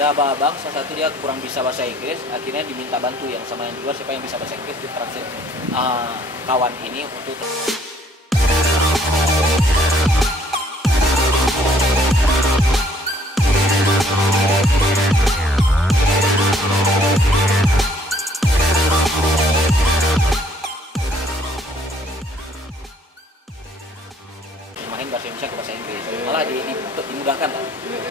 ada abang-abang, salah satu dia kurang bisa bahasa Inggris, akhirnya diminta bantu yang sama yang di luar, siapa yang bisa bahasa Inggris di translate kawan ini untuk bahasa Indonesia ke bahasa Inggris, malah dimudahkan lah.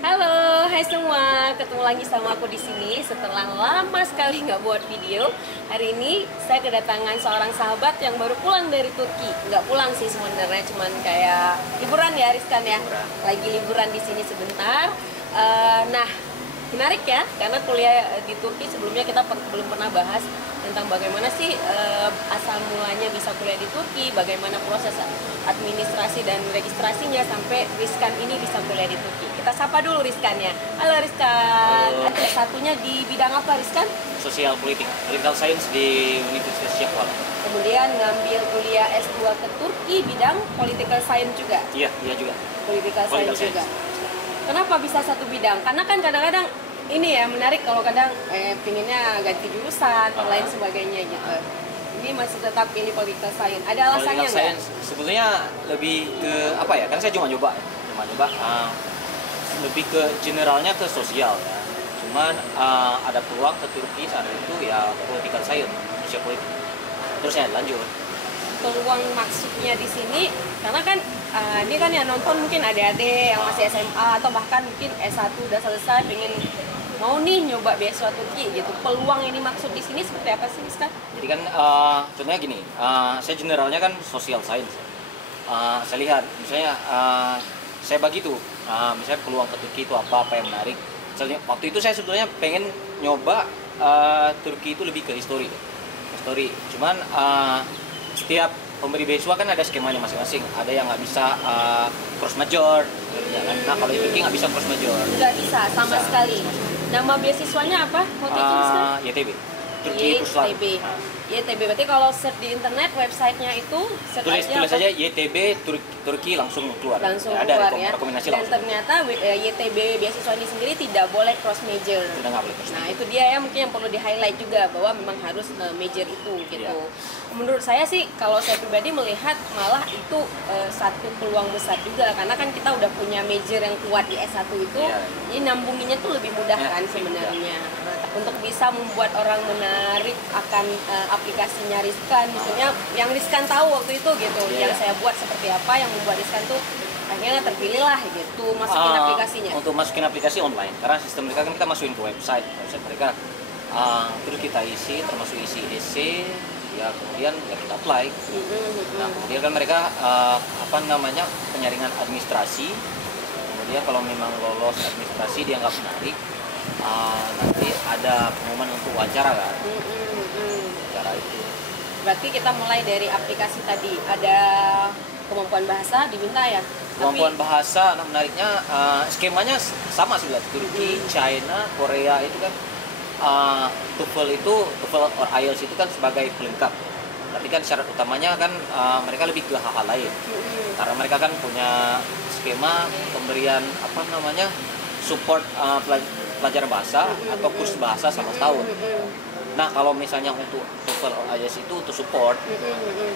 Halo, hai semua, ketemu lagi sama aku di sini setelah lama sekali nggak buat video. Hari ini saya kedatangan seorang sahabat yang baru pulang dari Turki. Nggak pulang sih sebenarnya, cuman kayak liburan ya, Rizkan ya. Lagi liburan di sini sebentar. Nah, menarik ya, karena kuliah di Turki sebelumnya kita belum pernah bahas tentang bagaimana sih asal mulanya bisa kuliah di Turki, bagaimana proses administrasi dan registrasinya sampai Rizkan ini bisa kuliah di Turki. Kita sapa dulu Rizkannya. Halo Rizkan. Halo. S1-nya di bidang apa Rizkan? Sosial politik, political science di Universitas Syakwal. Kemudian ngambil kuliah S2 ke Turki bidang political science juga. Iya juga. Political science juga. Kenapa bisa satu bidang? Karena kan kadang-kadang ini ya menarik kalau kadang pinginnya ganti jurusan atau lain sebagainya gitu. Ini masih tetap pilih political science. Ada alasannya nggak? Political science sebetulnya lebih ke apa ya? Kan saya cuma coba lebih ke generalnya ke sosial ya. Cuman ada peluang ke Turki saat itu ya political science, sosial politik. Terus saya lanjut. Peluang maksudnya di sini karena kan ini kan yang nonton mungkin adik-adik yang masih SMA atau bahkan mungkin S1 udah selesai pengen mau nih nyoba beasiswa Turki gitu. Peluang ini maksud di sini seperti apa sih, Miska? Jadi kan contohnya gini, saya generalnya kan social science. Saya lihat misalnya saya bagi tuh misalnya peluang ke Turki itu apa yang menarik. Misalnya waktu itu saya sebetulnya pengen nyoba Turki itu lebih ke history. Cuman setiap pemberi beasiswa kan ada skemanya masing-masing. Ada yang nggak bisa cross major, ya kan? Nah kalau di Turki nggak bisa cross major. Nggak bisa sama sekali. Nama beasiswanya apa? Waktu itu Miska? YTB. Turki Ruslan. YTB. Berarti kalau search di internet websitenya itu tulis aja YTB Turki langsung keluar. Langsung ya, keluar ada ya. rekomendasi Dan langsung. ternyata YTB beasiswa ini sendiri tidak boleh cross major. Sudah nggak boleh cross Nah major. itu dia ya mungkin yang perlu di highlight juga bahwa memang harus major itu gitu. Yeah. Menurut saya sih kalau saya pribadi melihat malah itu satu peluang besar juga karena kan kita udah punya major yang kuat di S1 itu, jadi nambunginnya tuh lebih mudah kan sebenarnya. Untuk bisa membuat orang menarik akan aplikasinya Rizkan, misalnya yang Rizkan tahu waktu itu gitu, yang saya buat seperti apa yang membuat Rizkan tuh akhirnya terpilih lah gitu, masukin aplikasinya. Untuk masukin aplikasi online, karena sistem mereka kan kita masukin ke website mereka, terus kita isi, termasuk isi essay, ya kemudian ya kita apply. Nah kemudian kan mereka penyaringan administrasi, kemudian kalau memang lolos administrasi dia nggak menarik. Nanti ada pengumuman untuk wawancara kan, wawancara itu. Berarti kita mulai dari aplikasi tadi, ada kemampuan bahasa diminta ya? Kemampuan bahasa, nah menariknya skemanya sama sih lah, Turki, China, Korea itu kan TOEFL or IELTS itu kan sebagai pelengkap. Tapi kan syarat utamanya kan mereka lebih ke hal-hal lain, karena mereka kan punya skema pemberian support pelajaran bahasa atau kurs bahasa selama setahun. Nah kalau misalnya untuk TOEFL or IELTS itu untuk support,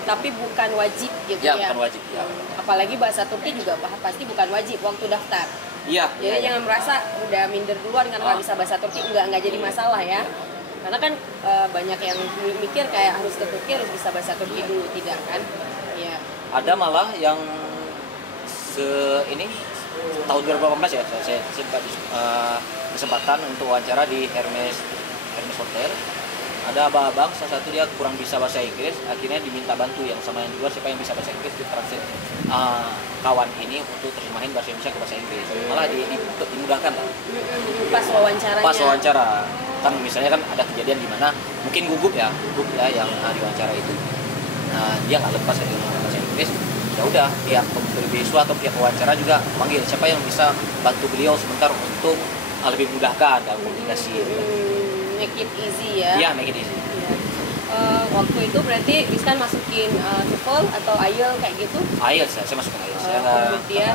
tapi bukan wajib gitu ya? Bukan wajib ya. Apalagi bahasa Turki juga pasti bukan wajib waktu daftar. Iya. Jadi jangan merasa udah minder duluan karena nggak bisa bahasa Turki, nggak jadi masalah ya. Karena kan banyak yang mikir kayak harus ke Turki harus bisa bahasa Turki dulu, tidak kan? Iya. Ada malah yang tahun 2018 ya, saya kesempatan untuk wawancara di Hermes Hotel. Ada abang-abang, salah satu dia kurang bisa bahasa Inggris, akhirnya diminta bantu yang sama yang di luar, siapa yang bisa bahasa Inggris di translate kawan ini untuk terjemahin bahasa Indonesia ke bahasa Inggris. Malah dimudahkan lah. Pas wawancaranya. Pas wawancara, kan misalnya kan ada kejadian di mana mungkin gugup ya yang diwawancara itu. Nah, dia nggak lepas dari bahasa Inggris. Ya udah, pihak pemberi beasiswa atau pihak wawancara juga panggil siapa yang bisa bantu beliau sebentar untuk lebih mudahkan dalam komunikasi. Make it easy ya. Iya, make it easy. Waktu itu berarti Rizkan masukin TOEFL atau IELTS kayak gitu? IELTS saya masukin IELTS. Kemudian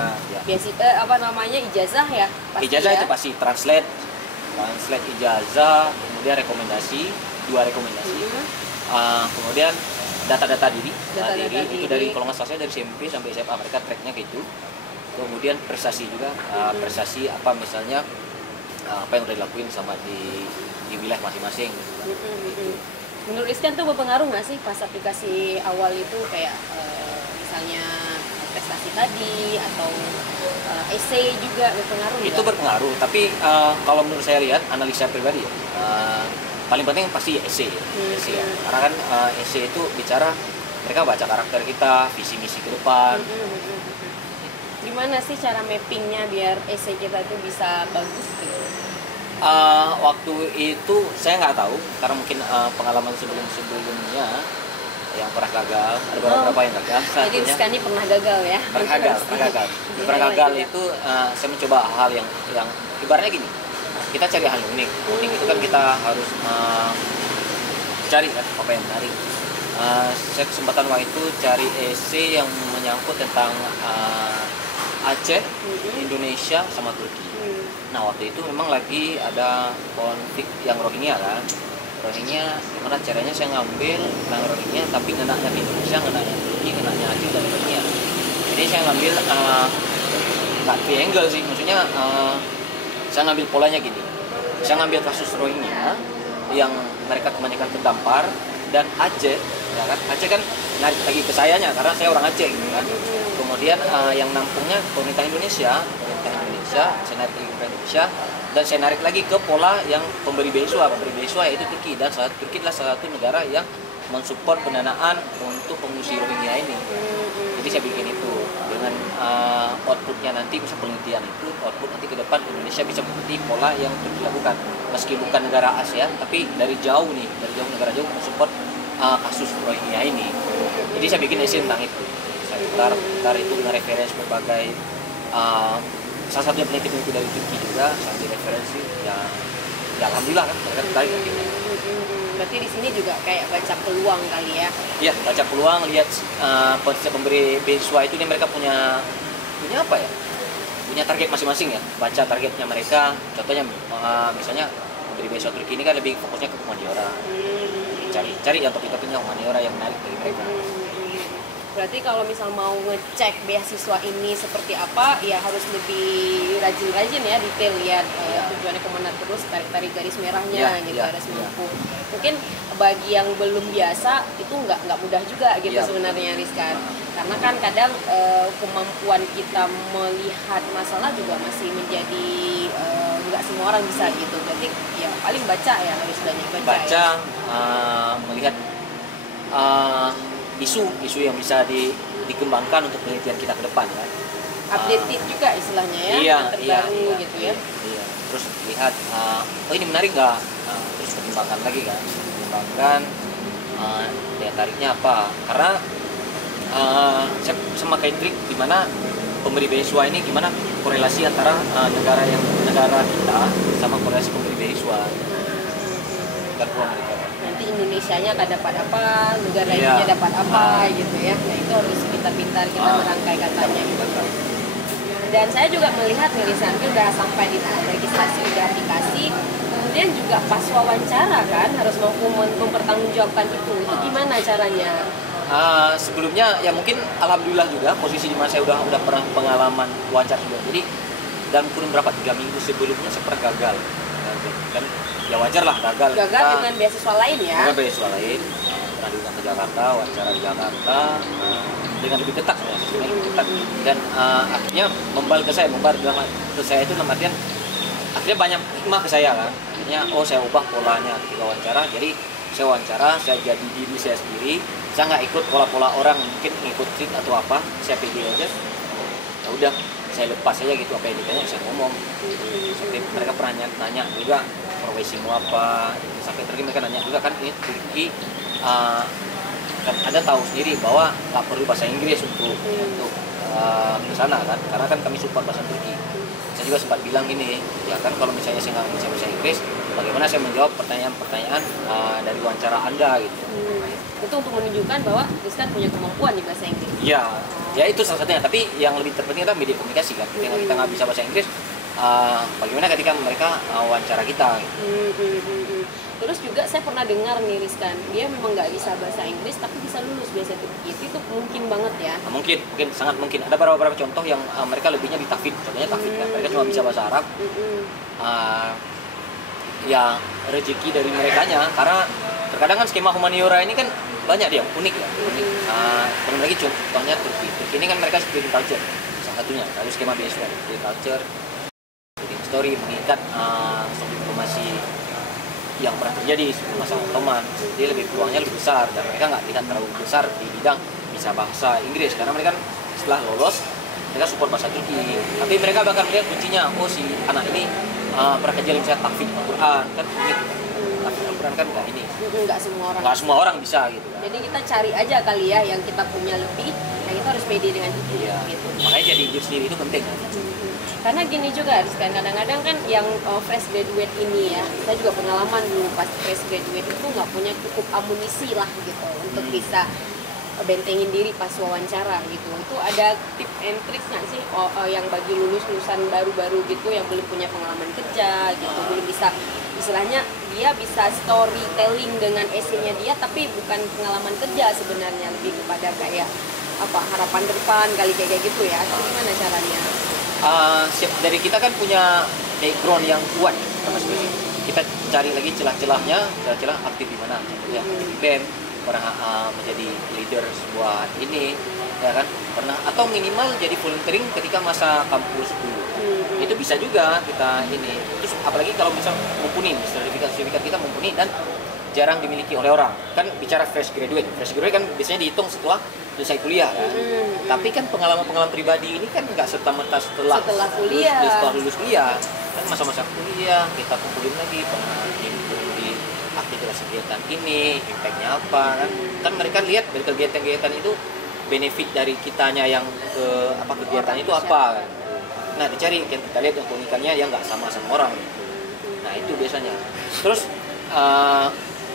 ijazah ya? Pasti Ijazah ya? itu pasti translate translate ijazah, kemudian rekomendasi, 2 rekomendasi. Kemudian data-data diri, itu dari kalau nggak salah saya dari SMP sampai SMA mereka tracknya gitu. Kemudian prestasi juga, prestasi apa misalnya apa yang udah dilakuin sama di wilayah masing-masing. Menurut Rizkan tuh berpengaruh nggak sih pas aplikasi awal itu kayak misalnya prestasi tadi atau essay juga berpengaruh? Itu berpengaruh, tapi kalau menurut saya lihat analisa pribadi ya, paling penting pasti essay, essay ya. Karena kan essay itu bicara mereka baca karakter kita, visi misi ke depan. Gimana sih cara mappingnya biar essay kita itu bisa bagus gitu? Waktu itu saya nggak tahu karena mungkin pengalaman sebelumnya yang pernah gagal, ada beberapa yang gagal. Jadi Rizkan ini pernah gagal ya? Pernah gagal itu saya mencoba hal yang ibaratnya gini, kita cari hal yang unik. Unik itu kan kita harus cari kan apa yang menarik. Saya kesempatan waktu itu cari essay yang menyangkut tentang Aceh, Indonesia, sama Turki. Nah waktu itu memang lagi ada konflik yang Rohingya kan. Rohingya gimana caranya saya ngambil tentang Rohingya tapi ngenaknya ke Indonesia, ngenaknya Turki, ngenaknya Aceh dan Rohingya. Jadi saya ngambil nggak triangle sih, maksudnya saya ngambil polanya gini. Saya ngambil kasus Rohingya yang mereka kebanyakan terdampar dan Aceh, ya kan? Aceh kan narik lagi ke sayanya karena saya orang Aceh gitu kan. Kemudian yang nampungnya pemerintah Indonesia, saya narik lagi ke Indonesia dan saya narik lagi ke pola yang pemberi beasiswa yaitu Turki, dan Turki adalah salah satu negara yang mensupport pendanaan untuk pengungsi Rohingya ini. Jadi saya bikin itu dengan outputnya nanti bisa penelitian itu output nanti ke depan Indonesia bisa mengikuti pola yang Turki lakukan meski bukan negara ASEAN tapi dari jauh negara jauh mensupport kasus Rohingya ini. Jadi saya bikin essay tentang itu. Saya putar itu dengan referensi berbagai salah satunya peneliti dari Turki juga saya ambil referensi ya alhamdulillah kan mereka tertarik gitu. Berarti di sini juga kayak baca peluang kali ya? Iya, baca peluang, lihat konsep pemberi beasiswa itu mereka punya apa ya? Punya target masing-masing ya. Baca targetnya mereka. Contohnya misalnya pemberi beasiswa Turki ini kan lebih fokusnya ke humaniora. Cari yang topik-topiknya humaniora yang menarik bagi mereka. Berarti kalau misal mau ngecek beasiswa ini seperti apa, ya harus lebih rajin-rajin ya, detail lihat tujuannya kemana, terus tarik-tarik garis merahnya gitu, harus mampu. Mungkin bagi yang belum biasa itu nggak mudah juga gitu sebenarnya Rizkan. Karena kan kadang kemampuan kita melihat masalah juga masih menjadi nggak semua orang bisa gitu. Berarti ya paling baca ya, harus banyak baca melihat isu yang bisa dikembangkan untuk penelitian kita ke depan kan. Updated juga istilahnya ya, terbaru gitu ya. Iya. Terus lihat ini menarik nggak, terus pertimbangkan lagi kan, daya tariknya apa, karena saya memakai trik di mana pemberi beasiswa ini gimana korelasi antara negara kita sama korelasi pemberi beasiswa dan peluang mereka. Nanti Indonesianya akan dapat apa, negara lainnya dapat apa gitu ya. Nah itu harus pintar-pintar kita merangkai katanya. Dan saya juga melihat Rizkan udah sampai di tahap registrasi udah aplikasi, kemudian juga pas wawancara kan harus mampu mempertanggungjawabkan itu gimana caranya? Sebelumnya ya mungkin alhamdulillah juga posisi di mana saya udah pernah pengalaman wawancara juga. Jadi dalam kurun berapa 3 minggu sebelumnya saya pernah gagal. Dan ya wajar lah gagal dengan beasiswa lain ya. Dengan beasiswa lain pernah diundang ke Jakarta, wawancara di Jakarta dengan lebih ketat dan akhirnya membal ke saya itu artian akhirnya banyak hikmah ke saya kan. Akhirnya saya ubah polanya ketika wawancara, jadi saya wawancara, saya jadi diri saya sendiri, saya nggak ikut pola-pola orang mungkin ngikut trik atau apa, saya pede aja, ya udah saya lepas aja gitu apa yang ditanya saya ngomong. Sampai mereka pernah nanya juga profesimu apa, sampai terakhir mereka nanya juga kan ini Turki kan Anda tahu sendiri bahwa nggak perlu bahasa Inggris untuk ke sana kan, karena kan kami support bahasa Turki. Saya juga sempat bilang gini ya kan, kalau misalnya saya nggak bisa bahasa Inggris, bagaimana saya menjawab pertanyaan-pertanyaan dari wawancara Anda gitu. Itu untuk menunjukkan bahwa Rizkan punya kemampuan di bahasa Inggris. Ya itu salah satunya. Tapi yang lebih terpenting adalah media komunikasi kan. Ketika kita nggak bisa bahasa Inggris, bagaimana ketika mereka wawancara kita gitu. Terus juga saya pernah dengar nih Rizkan, dia memang nggak bisa bahasa Inggris tapi bisa lulus bahasa Turki. Itu mungkin banget ya? Mungkin sangat mungkin. Ada beberapa contoh yang mereka lebihnya di tahfidz. Contohnya tahfidz kan, mereka cuma bisa bahasa Arab. Ya rezeki dari merekanya, karena terkadang kan skema humaniora ini kan banyak dia unik ya, unik. Belum lagi contohnya Turki ini kan mereka student culture salah satunya, lalu skema beasiswa student culture, student story, mengikat informasi yang pernah terjadi sebelum masa Ottoman. Jadi peluangnya lebih besar, dan mereka nggak lihat terlalu besar di bidang bisa bahasa Inggris, karena mereka setelah lolos mereka support bahasa Turki, tapi mereka bakal melihat kuncinya, oh si anak ini pernah kerja misalnya tahfidz Al-Quran kan unik. Tahfidz Al-Quran kan nggak semua orang bisa gitu kan. Jadi kita cari aja kali ya yang kita punya lebih, yang kita harus pede dengan itu. Gitu. Makanya jadi diri sendiri itu penting kan. Karena gini juga Rizkan, kadang-kadang kan yang fresh graduate ini ya, saya juga pengalaman dulu pas fresh graduate itu nggak punya cukup amunisi lah gitu untuk bisa bentengin diri pas wawancara gitu. Itu ada tips and tricks nggak sih yang bagi lulusan baru-baru gitu yang belum punya pengalaman kerja gitu, belum bisa, istilahnya dia bisa storytelling dengan esainya dia tapi bukan pengalaman kerja sebenarnya, lebih kepada kayak apa harapan depan kali kayak gitu ya. Itu gimana caranya? Dari kita kan punya background yang kuat sama seperti kita cari lagi celah-celahnya, celah aktif di mana, contohnya di BEM, pernah menjadi leader sebuah ini ya kan, pernah atau minimal jadi volunteering ketika masa kampus dulu. Itu bisa juga kita ini. Terus apalagi kalau misal mumpuni, sertifikat kita mumpuni dan jarang dimiliki oleh orang. Kan bicara fresh graduate kan biasanya dihitung setelah selesai kuliah kan. Tapi kan pengalaman pribadi ini kan nggak serta-merta setelah lulus kuliah. Kan masa-masa kuliah kita kumpulin lagi pernah di aktivitas kegiatan ini, impact-nya apa kan mereka lihat dari kegiatan-kegiatan itu benefit dari kitanya yang kegiatan itu apa kan. Nah dicari kan kita lihat yang keunikannya yang nggak sama orang. Nah itu biasanya. Terus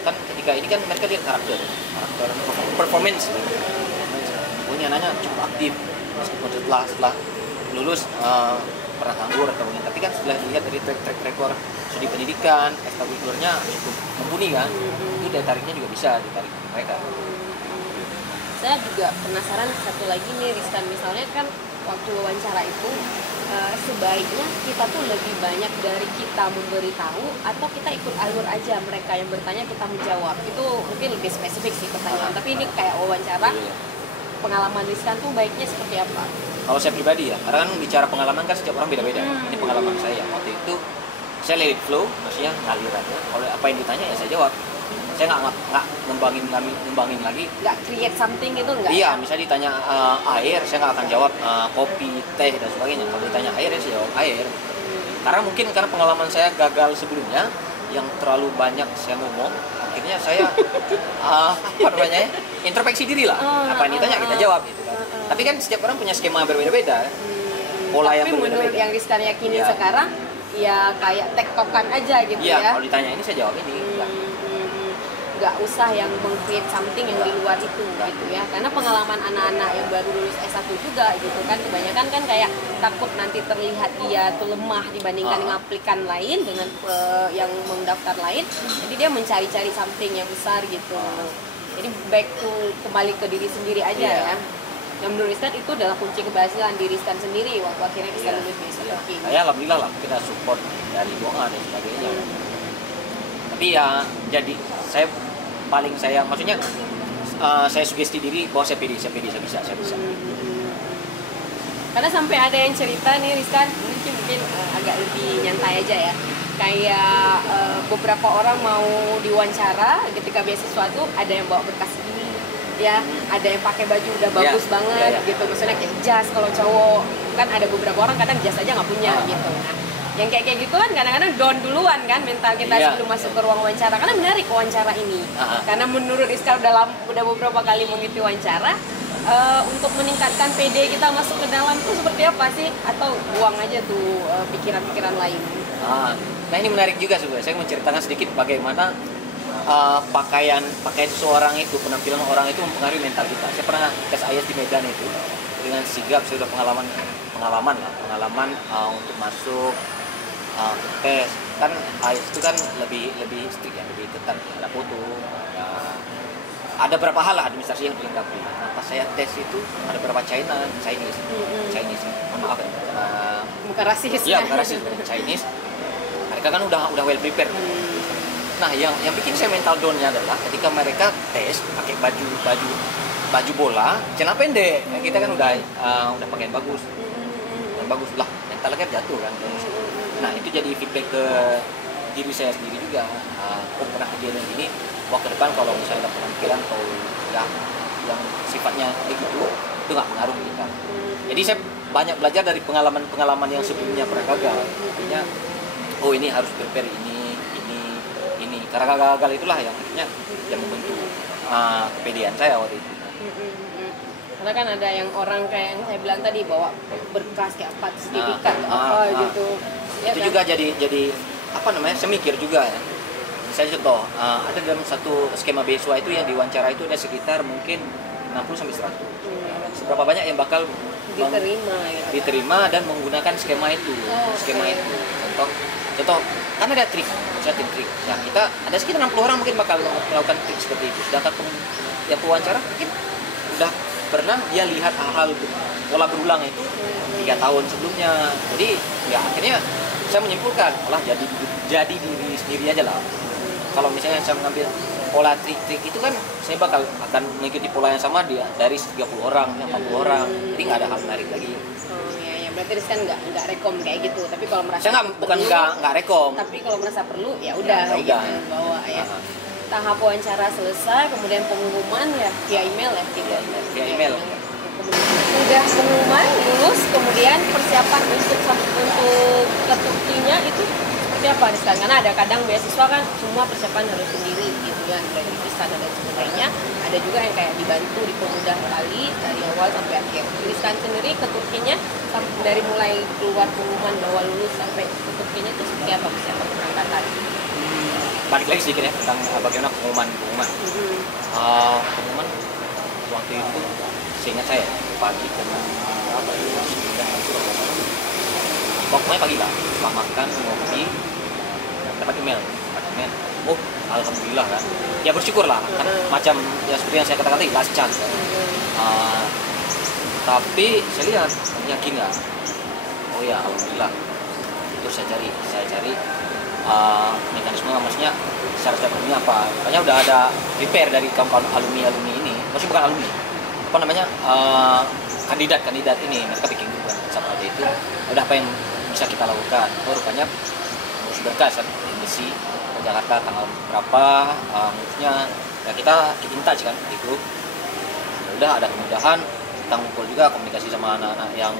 kan ketika ini kan mereka lihat karakter performance. Punya anaknya cukup aktif meskipun setelah lulus pernah nganggur atau mungkin, tapi kan setelah dilihat dari track record studi pendidikan, ekstrakurikulernya cukup mumpuni kan, itu daya tariknya juga bisa ditarik mereka. Saya juga penasaran satu lagi nih Rizkan, misalnya kan waktu wawancara itu sebaiknya kita tuh lebih banyak dari kita memberitahu atau kita ikut alur aja, mereka yang bertanya kita menjawab. Itu mungkin lebih spesifik sih pertanyaan, tapi ini kayak wawancara. Pengalaman Rizkan tuh baiknya seperti apa? Kalau saya pribadi ya, karena kan bicara pengalaman kan setiap orang beda-beda. Ini pengalaman saya, waktu itu saya let it flow, maksudnya ngalir aja. Kalau apa yang ditanya ya saya jawab. Saya nggak ngembangin lagi. Nggak create something gitu nggak? Iya, misalnya ditanya air, saya nggak akan jawab kopi, teh dan sebagainya. Kalau ditanya air, saya jawab air. Karena mungkin karena pengalaman saya gagal sebelumnya, yang terlalu banyak saya ngomong, akhirnya saya introspeksi diri lah. Apa yang ditanya kita jawab gitu kan. Tapi kan setiap orang punya skema berbeda-beda, pola yang berbeda-beda. Menurut yang Rizkan yakini sekarang, ya kayak tektokan aja gitu ya. Iya, kalau ditanya ini saya jawab ini. Nggak usah yang meng-create something yang di luar itu gitu ya, karena pengalaman anak-anak yang baru lulus S1 juga gitu kan kebanyakan kan kayak takut nanti terlihat dia tuh lemah dibandingkan dengan aplikan lain dengan yang mendaftar lain, jadi dia mencari-cari something yang besar gitu. Jadi back to kembali ke diri sendiri aja ya. Yang menurut Rizkan itu adalah kunci keberhasilan diri Rizkan sendiri waktu akhirnya Rizkan lulus besok. Ya alhamdulillah lah kita support dari doa dan sebagainya. Tapi ya jadi saya maksudnya saya sugesti diri bahwa saya bisa. Karena sampai ada yang cerita nih Rizkan, mungkin agak lebih nyantai aja ya. Kayak beberapa orang mau diwawancara ketika beasiswa tuh ada yang bawa berkas ini, ya, ada yang pakai baju udah bagus banget gitu, maksudnya kayak jas kalau cowok kan ada beberapa orang kadang jas aja nggak punya gitu. Nah, yang kayak gitu kan kadang-kadang down duluan kan mental kita sebelum masuk ke ruang wawancara, karena menarik wawancara ini. Karena menurut Rizka udah beberapa kali mengikuti wawancara, untuk meningkatkan PD kita masuk ke dalam tuh seperti apa sih, atau buang aja tuh pikiran-pikiran lain? Nah ini menarik juga sebenarnya, saya menceritakan sedikit bagaimana pakaian seseorang itu, penampilan orang itu mempengaruhi mental kita. Saya pernah tes IELTS di Medan itu dengan sigap, saya udah pengalaman pengalaman untuk masuk ke tes. Kan AIS itu kan lebih strict ya, lebih ketat, ada foto, ada berapa hal lah administrasi yang dilengkapi. Nah, pas saya tes itu ada berapa Chinese, mohon maaf ya, Bukan rasis. iya bukan rasis, Chinese. Mereka kan udah well prepared. Nah, yang bikin saya mental down-nya adalah ketika mereka tes pakai baju bola, celana pendek. Nah, kita kan udah pakaian bagus. Dan bagus lah, mentalnya kan jatuh kan. Nah, itu jadi feedback ke diri saya sendiri juga. Oh, pernah kejadian gini, wah ke depan kalau misalnya ada penampilan atau ya yang sifatnya begitu, itu nggak pengaruh ke kita. Jadi saya banyak belajar dari pengalaman yang sebelumnya pernah gagal. Artinya, oh ini harus prepare ini. Karena gagal itulah yang akhirnya yang membentuk kepedean saya waktu itu. Karena kan ada yang orang kayak yang saya bilang tadi bawa berkas kayak sertifikat gitu. Ya itu kan? juga jadi apa namanya? Saya mikir juga ya. Misalnya contoh, ada dalam satu skema beasiswa itu yang diwawancara itu ada sekitar mungkin 60 sampai 100. Seberapa banyak yang bakal diterima dan menggunakan skema itu. Itu. Contoh kan ada trik, misalnya trik. Ya, kita ada sekitar 60 orang mungkin bakal melakukan trik seperti itu. Sedangkan yang pewawancara mungkin udah pernah dia lihat hal-hal pola berulang itu 3 tahun sebelumnya. Jadi ya akhirnya saya menyimpulkan, jadi diri sendiri aja lah. Kalau misalnya saya mengambil pola trik-trik itu kan saya akan mengikuti pola yang sama dari 30 orang, 40 orang. Jadi nggak ada hal menarik lagi. Berarti Rizkan nggak rekom kayak gitu, tapi kalau merasa saya bukan nggak rekom, tapi kalau merasa perlu ya udah gitu, bawa ya. Tahap wawancara selesai, kemudian pengumuman ya via email ya, via email. Udah pengumuman lulus, kemudian persiapan untuk ke Turkinya itu seperti apa Rizkan? Karena ada kadang beasiswa kan semua persiapan harus sendiri gitu ya, mulai dari visa dan lain sebagainya. Ada juga yang kayak dibantu, dipermudah kali dari awal sampai akhir. Rizkan sendiri ke Turkinya dari mulai keluar pengumuman bahwa lulus sampai ke Turkinya itu seperti apa persiapan keberangkatan? Balik lagi sedikit ya tentang bagaimana pengumuman. Pengumuman waktu itu seingat saya pagi pokoknya pagi lah, setelah makan ngopi dapat email. Oh alhamdulillah kan, ya bersyukur lah kan, macam ya seperti yang saya katakan tadi last chance kan. Tapi saya lihat yakin nggak, oh ya alhamdulillah. Terus saya cari mekanisme, maksudnya syarat-syaratnya apa. Makanya udah ada prepare dari kawan-kawan alumni ini, maksudnya bukan alumni, apa namanya, kandidat ini, mereka bikin grup kan sama ada itu, udah apa yang bisa kita lakukan. Oh rupanya harus berkas kan, embassy ke Jakarta tanggal berapa, maksudnya ya kita keep in touch kan di grup. Udah ada kemudahan, kita ngumpul juga komunikasi sama anak-anak yang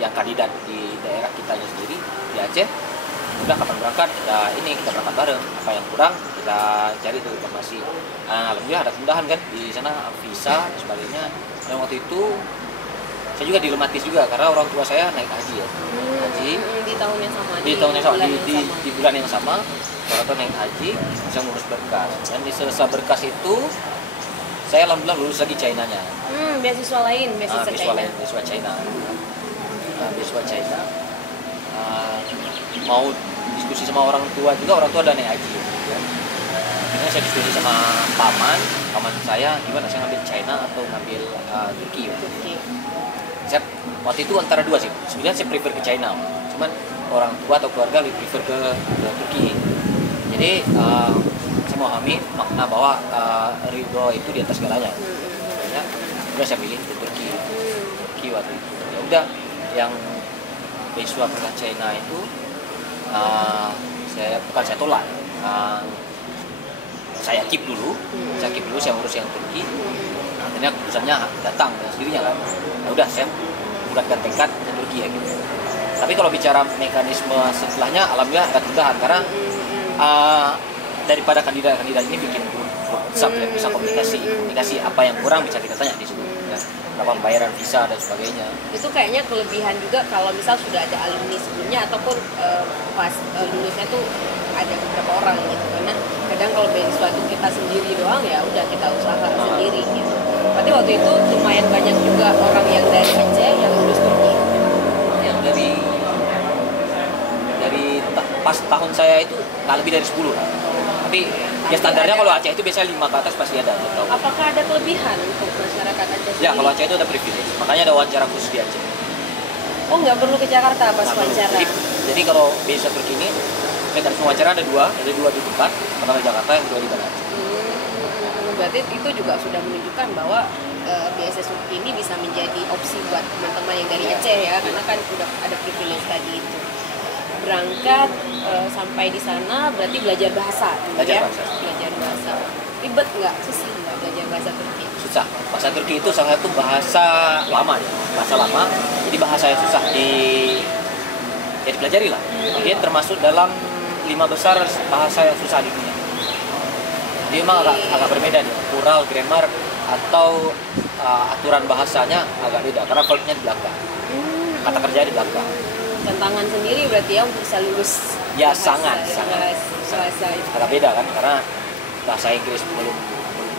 yang kandidat di daerah kitanya sendiri di Aceh. Udah kapan berangkat, kita berangkat bareng. Apa yang kurang kita cari tuh informasi. Alhamdulillah ada kemudahan kan di sana, visa dan sebagainya. Dan waktu itu saya juga dilematis juga karena orang tua saya naik haji ya. Di tahun yang sama. Di bulan yang sama orang tua naik haji, saya ngurus berkas. Dan di selesai berkas itu saya alhamdulillah lulus lagi China-nya. Beasiswa lain, beasiswa China. Beasiswa China. Mau diskusi sama orang tua juga, orang tua udah naik haji ya. Akhirnya saya diskusi sama paman saya, gimana saya ngambil China atau ngambil Turki. Saya waktu itu antara dua sih, sebenarnya saya prefer ke China, cuman orang tua atau keluarga lebih prefer ke Turki. Jadi saya memahami makna bahwa ridho itu di atas segalanya. Makanya udah saya pilih ke Turki waktu itu. Ya udah, yang beasiswa ke China itu saya tolak. Saya keep dulu, saya urus yang Turki. Akhirnya keputusannya datang dengan sendirinya kan. Ya udah, saya bulatkan tekad ke Turki ya gitu. Tapi kalau bicara mekanisme setelahnya, alhamdulillah ada kemudahan karena daripada kandidat ini bikin grup WhatsApp ya, bisa komunikasi apa yang kurang bisa kita tanya di situ. Ya. Berapa pembayaran visa dan sebagainya. Itu kayaknya kelebihan juga kalau misal sudah ada alumni sebelumnya ataupun pas lulusnya tuh ada beberapa orang gitu, karena kadang kalau beasiswa itu kita sendiri doang ya udah kita usaha sendiri gitu. Berarti waktu itu lumayan banyak juga orang yang dari Aceh yang lulus Turki. pas tahun saya itu nggak lebih dari 10 lah. Tapi ya standarnya kalau Aceh itu biasanya 5 ke atas pasti ada. Apakah ada kelebihan untuk masyarakat Aceh Ya, sendiri? kalau Aceh itu ada privilege. Makanya ada wawancara khusus di Aceh. Oh, nggak perlu ke Jakarta pas Nah, wawancara? jadi kalau beasiswa Turki ini mekanisme wawancara ada dua di tempat, pertama di Jakarta, yang kedua di Banda Aceh. Berarti itu juga sudah menunjukkan bahwa beasiswa Turki ini bisa menjadi opsi buat teman-teman yang dari Aceh ya, karena kan udah ada privilege tadi itu. Berangkat sampai di sana berarti belajar bahasa, Belajar ya? bahasa. Belajar bahasa. Ribet nggak? Susah nggak belajar bahasa Turki? Susah. Bahasa Turki itu salah satu bahasa lama ya, bahasa lama. Jadi bahasa yang susah ya dipelajari lah. Dia termasuk dalam 5 besar bahasa yang susah di dunia. Dia memang agak berbeda nih, plural, grammar atau aturan bahasanya agak beda karena verbnya di belakang, kata kerja di belakang. Tantangan sendiri berarti ya untuk bisa lulus Ya bahasa, sangat bahasa itu. agak beda kan karena bahasa Inggris belum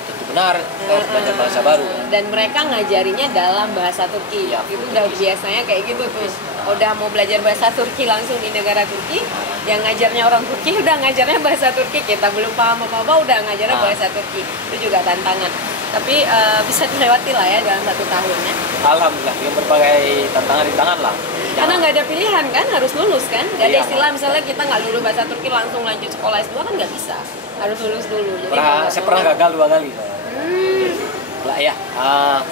tentu benar, kita harus belajar bahasa baru. Dan mereka ngajarinya dalam bahasa Turki. Ya, Itu udah biasanya kayak gitu tuh. Udah mau belajar bahasa Turki langsung di negara Turki, yang ngajarnya orang Turki udah ngajarnya bahasa Turki. Kita belum paham apa-apa udah ngajarnya bahasa Turki. Itu juga tantangan. Tapi bisa dilewati lah ya dalam 1 tahunnya. Alhamdulillah, dengan berbagai tantangan lah. Karena nggak ada pilihan kan, harus lulus kan. Nggak ada Iya. istilah misalnya kita nggak lulus bahasa Turki langsung lanjut sekolah S2 kan nggak bisa. Harus lulus dulu. Jadi Saya pernah gagal 2 kali. Lah ya,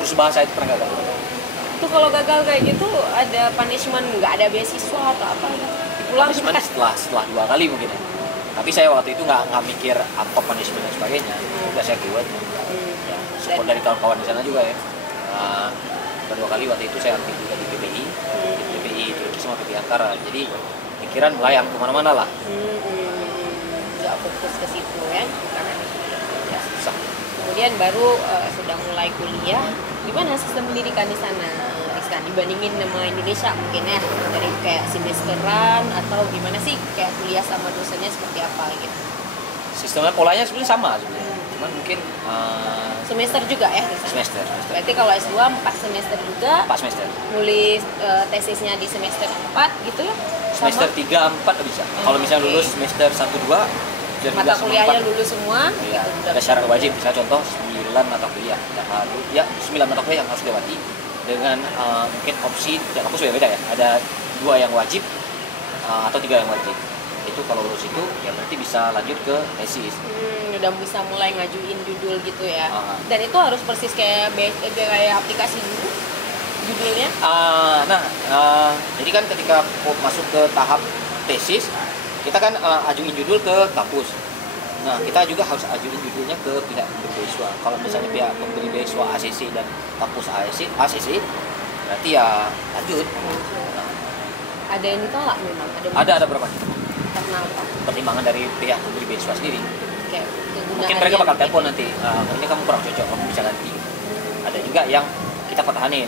kursus bahasa itu pernah gagal. Tuh kalau gagal kayak gitu ada punishment, nggak ada beasiswa atau apa gitu. Pulang Punishment setelah 2 kali mungkin ya. Tapi saya waktu itu nggak mikir apa punishment dan sebagainya. Udah saya keluar. Support dari kawan-kawan di sana juga ya. Kedua kali waktu itu saya aktif juga di PPI, di PPI Turki sama PPI Ankara. Jadi pikiran melayang kemana-mana lah. Nggak fokus ke situ ya. Ya, susah. Kemudian baru sudah mulai kuliah. Gimana sistem pendidikan di sana, Rizkan? Dibandingin sama Indonesia mungkin ya, dari kayak semesteran atau gimana sih kayak kuliah sama dosennya seperti apa gitu? Sistemnya polanya sebenarnya sama sebenarnya. Cuman mungkin Semester juga ya di sana? semester. Berarti kalau S2 4 semester juga, 4 semester. nulis tesisnya di semester 4 gitu ya? Semester 3, 4 bisa. Kalau misalnya Oke. lulus semester 1, 2, Mata kuliahnya lulus semua, ya, gitu, ada syarat wajib, misalnya contoh 9 mata kuliah yang harus, ya 9 mata kuliah yang harus dilewati dengan mungkin opsi, ya kampus beda ya, ada 2 yang wajib atau 3 yang wajib. Itu kalau lulus itu ya berarti bisa lanjut ke tesis. Udah bisa mulai ngajuin judul gitu ya. Dan itu harus persis kayak kayak aplikasi dulu judulnya. Jadi kan ketika masuk ke tahap tesis, kita kan ajuin judul ke kampus. Nah, kita juga harus ajuin judulnya ke pihak pemberi beasiswa. Kalau misalnya pihak pemberi beasiswa ACC dan kampus ACC, berarti ya lanjut. Nah, Ada yang ditolak memang? ada beberapa Karena apa? pertimbangan dari pihak pemberi beasiswa sendiri. Kayak Mungkin mereka bakal telepon nanti, ini kamu kurang cocok, kamu bisa ganti. Ada juga yang kita pertahanin,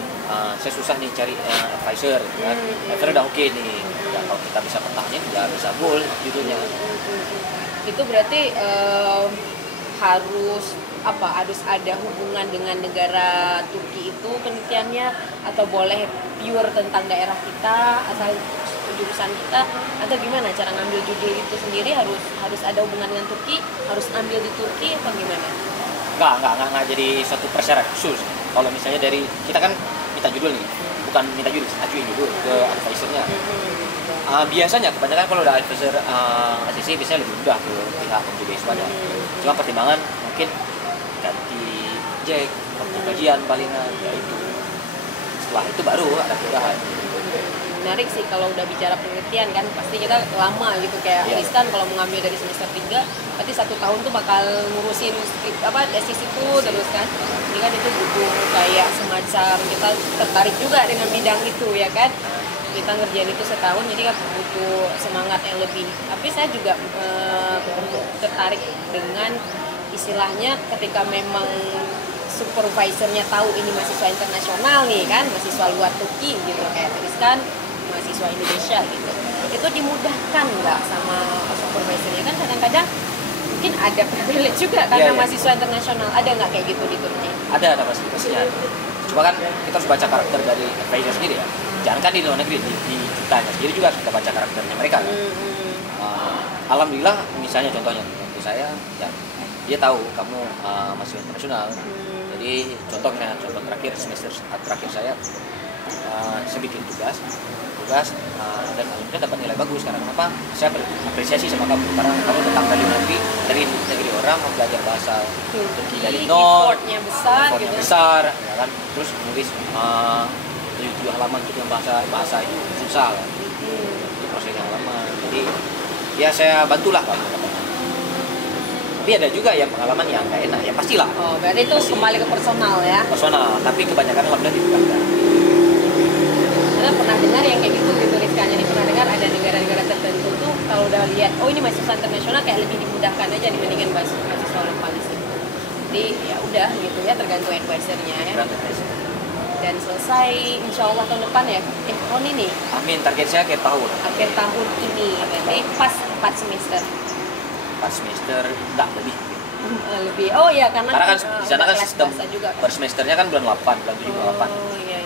saya susah nih cari advisor, kan? Advisor udah oke nih. Ya, kalau kita bisa pertahanin, ya bisa goal judulnya. itu berarti harus ada hubungan dengan negara Turki itu penelitiannya, atau boleh pure tentang daerah kita asal jurusan kita, atau gimana cara ngambil judul itu sendiri? Harus ada hubungan dengan Turki, harus ambil di Turki atau gimana? Nggak jadi suatu persyarat khusus. Kalau misalnya dari kita kan minta judul nih, bukan minta judul, ajuin judul ke advisornya. Biasanya kebanyakan kalau udah advisor ACC biasanya lebih mudah ke pihak pemberi beasiswanya. Cuma pertimbangan mungkin ganti jack, waktu kajian palingan, ya itu. Setelah itu baru ada perubahan. Menarik sih kalau udah bicara penelitian kan, pasti kita lama gitu kayak Rizkan kalau mengambil dari semester 3 berarti 1 tahun tuh bakal ngurusin tesis itu terus kan. Jadi kan itu butuh kayak semacam kita tertarik juga dengan bidang itu ya kan. Kita ngerjain itu setahun, jadi kan butuh semangat yang lebih. Tapi saya juga tertarik dengan istilahnya ketika memang supervisornya tahu ini mahasiswa internasional nih kan, mahasiswa luar Turki gitu, kayak Rizkan mahasiswa Indonesia gitu, itu dimudahkan nggak sama supervisornya? Kan kadang-kadang mungkin ada privilege juga karena mahasiswa internasional, ada nggak kayak gitu di Turki? Ada pastinya. Cuma kan kita harus baca karakter dari advisor sendiri ya. Jangan kan di luar negeri, di kita sendiri juga harus kita baca karakternya mereka kan. alhamdulillah misalnya contohnya untuk saya ya dia tahu kamu masih internasional. Jadi contoh terakhir semester terakhir saya bikin tugas dan alhamdulillah dapat nilai bagus. Karena kenapa? Saya apresiasi sama kamu karena kamu datang dari negeri orang mau belajar bahasa Turki dari nol, effortnya besar gitu. ya kan. Terus nulis 7 halaman untuk yang bahasa itu susah kan. Itu proses yang lama. Jadi ya saya bantulah kamu. Tapi ada juga yang pengalaman yang nggak enak ya pastilah. Oh, berarti itu kembali ke personal ya. Personal, tapi kebanyakan alhamdulillah di Uganda. Karena pernah dengar yang kayak gitu Rizka, jadi pernah dengar ada negara-negara tertentu tuh kalau udah lihat oh ini mahasiswa internasional kayak lebih dimudahkan aja dibandingkan mahasiswa lokal di sini. Jadi ya udah gitu ya tergantung advisernya ya. Dan selesai insya Allah tahun depan ya, tahun ini. Amin, target saya akhir tahun. Akhir tahun ini, berarti pas 4 semester. 4 semester, enggak lebih. Lebih, oh iya karena kan di sana kan sistem juga. Per semesternya kan bulan 8, bulan 7, bulan 8. Oh iya.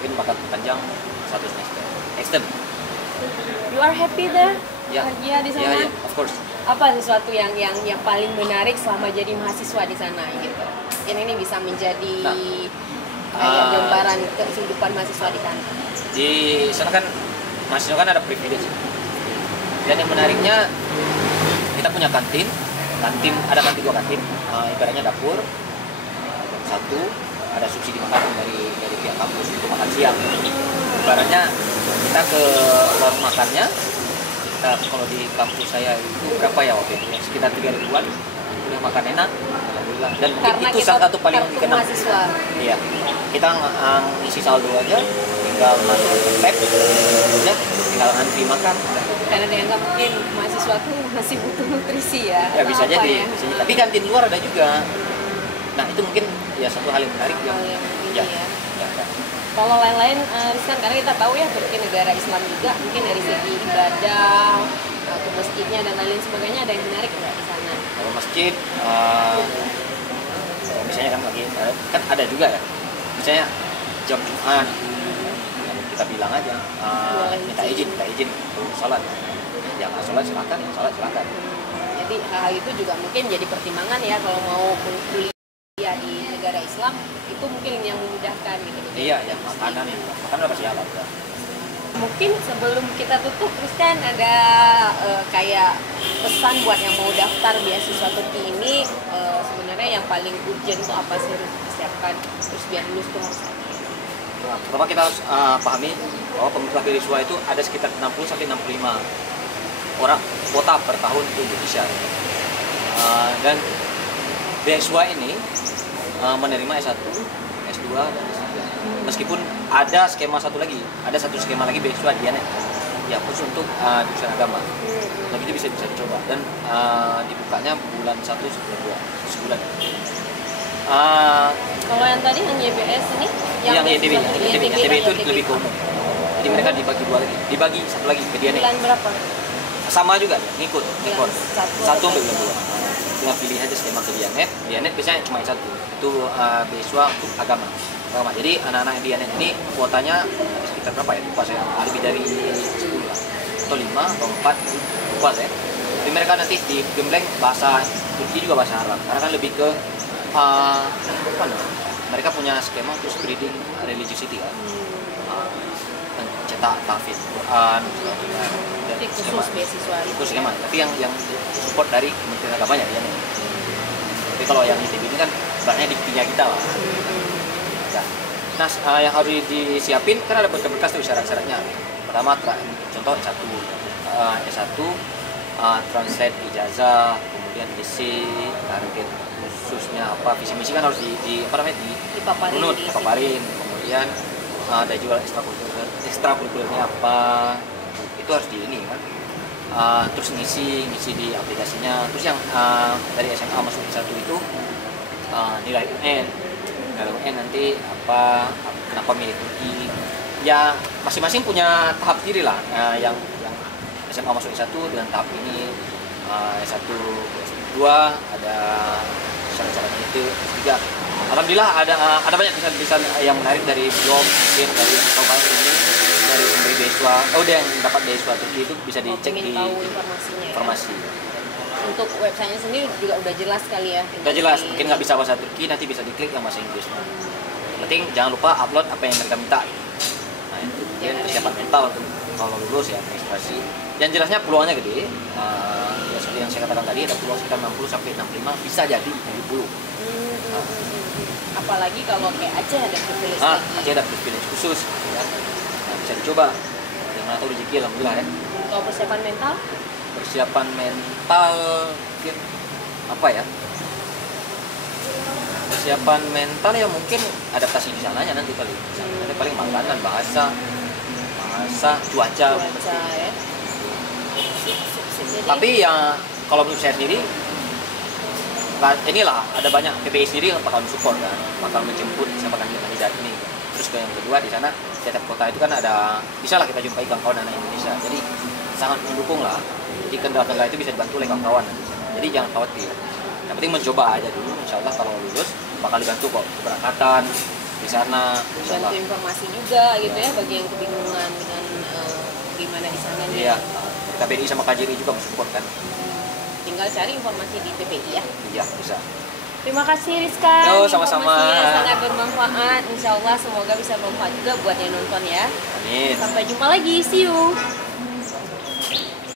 Mungkin bakal panjang 1 semester. Extend. You are happy there? Ya. Bahagia di sana? Ya, of course. Apa sesuatu yang paling menarik selama jadi mahasiswa di sana gitu? Yang ini bisa menjadi kayak gambaran kehidupan mahasiswa di sana. Di sana kan mahasiswa kan ada privilege. Dan yang menariknya kita punya kantin ada kantin 2 kantin, ibaratnya dapur satu, ada subsidi makanan dari pihak kampus untuk makan siang. Ibaratnya kita ke warung makannya, kita kalau di kampus saya itu berapa ya waktu itu, sekitar 3 ribuan, udah makan enak, alhamdulillah. Dan karena itu salah satu paling dikenal. Mahasiswa. Iya, kita ngisi saldo aja, tinggal masuk tab, udah tinggal ngantri makan. Karena dianggap mungkin mahasiswa tuh masih butuh nutrisi ya. Ya bisa jadi, ya? bisa jadi. Tapi kantin luar ada juga. Nah itu mungkin ya satu hal yang menarik yang ya. Kalau lain-lain, Rizkan, karena kita tahu ya Turki negara Islam juga, mungkin dari segi ibadah, ke masjidnya dan lain sebagainya ada yang menarik nggak di sana? Kalau masjid, misalnya kan ada juga ya. Misalnya jam Jumat, kita bilang aja minta izin untuk sholat. Yang nggak sholat silakan, yang sholat silakan. Jadi hal itu juga mungkin jadi pertimbangan ya kalau mau kuliah di negara Islam itu mungkin yang memudahkan gitu. Iya, yang makanan udah pasti halal. Mungkin sebelum kita tutup, terus kan ada kayak pesan buat yang mau daftar beasiswa Turki ini, sebenarnya yang paling urgent itu apa sih harus dipersiapkan terus biar lulus tuh harus apa? Nah, pertama kita harus pahami bahwa pemerintah beasiswa itu ada sekitar 60 sampai 65 orang kuota per tahun di Indonesia. Dan beasiswa ini menerima S1, S2 dan S3. Meskipun ada skema satu lagi beasiswa Dianet ya khusus untuk jurusan agama. Tapi itu bisa dicoba dan dibukanya bulan 1 sebelum 2 sebulan. Kalau yang tadi yang YBS ini yang YTB itu lebih umum. Jadi mereka dibagi satu lagi ke Dianet. Bulan berapa? Sama juga ngikut satu ambil bulan 2. Tinggal pilih aja skema ke Dianet biasanya cuma satu itu beasiswa untuk agama. Jadi anak-anak Dianet ini kuotanya sekitar berapa ya, lupa saya, lebih dari 10 lah atau 5 atau 4, lupa saya. Jadi mereka nanti digembleng bahasa Turki juga bahasa Arab karena kan lebih ke mereka punya skema untuk spreading religiosity kan, cetak tahfiz Quran, khusus beasiswa itu skema. Tapi yang support dari Kementerian Agamanya ya. Tapi kalau yang ITB ini kan banyak diktinya kita lah. Nah, yang harus disiapin kan ada berkas-berkas tuh syarat-syaratnya. Pertama, contoh S1 translate ijazah, kemudian isi target khususnya apa, visi misi kan harus dipaparin. Kemudian ada juga ekstrakurikulernya apa, itu harus kan. Terus ngisi di aplikasinya. Terus yang dari SMA masuk S1 itu nilai UN nanti kenapa milih Turki ya, masing-masing punya tahap sendiri lah. Yang SMA masuk S1 dengan tahap ini, S1 S2 ada syarat-syaratnya itu. S3 alhamdulillah ada banyak tulisan yang menarik dari blog mungkin dari ini nyari pemberi beasiswa, udah yang dapat beasiswa Turki itu bisa dicek pengen di tahu informasinya ya. informasi. Untuk websitenya sendiri juga udah jelas kali ya. Udah jelas, mungkin nggak bisa bahasa Turki, nanti bisa diklik yang bahasa Inggris. Penting jangan lupa upload apa yang mereka minta. Nah itu kemudian persiapan mental untuk kalau lulus ya administrasi. Yang jelasnya peluangnya gede. Ya seperti yang saya katakan tadi, ada peluang sekitar 60 sampai 65, bisa jadi 70. Apalagi kalau kayak Aceh ada privilege lagi. Aceh ada privilege khusus, ya. Nah, bisa dicoba. Yang mana tahu rezeki, alhamdulillah ya. Kalau persiapan mental? Persiapan mental, mungkin apa ya? Persiapan mental ya mungkin adaptasi di sananya nanti kali. Nanti paling makanan, bahasa, cuaca ya. Tapi yang kalau menurut saya sendiri, inilah ada banyak PPI sendiri yang bakal support kan, bakal menjemput siapa kandidat ini. Terus yang kedua di sana setiap kota itu kan ada, bisa lah kita jumpai kawan-kawan anak Indonesia. Jadi sangat mendukung lah. Jadi kendala-kendala itu bisa dibantu oleh kawan-kawan. Jadi jangan khawatir. Yang penting mencoba aja dulu. Insya Allah kalau lulus bakal dibantu kok keberangkatan di sana. Bantu informasi juga gitu ya bagi yang kebingungan dengan gimana di sana. Iya. KBRI sama KJRI juga mensupport kan. Tinggal cari informasi di PPI ya. Iya bisa. Terima kasih Rizka. Yo, sama-sama. Informasinya sangat bermanfaat. Insya Allah semoga bisa bermanfaat juga buat yang nonton ya. Amin. Sampai jumpa lagi. See you.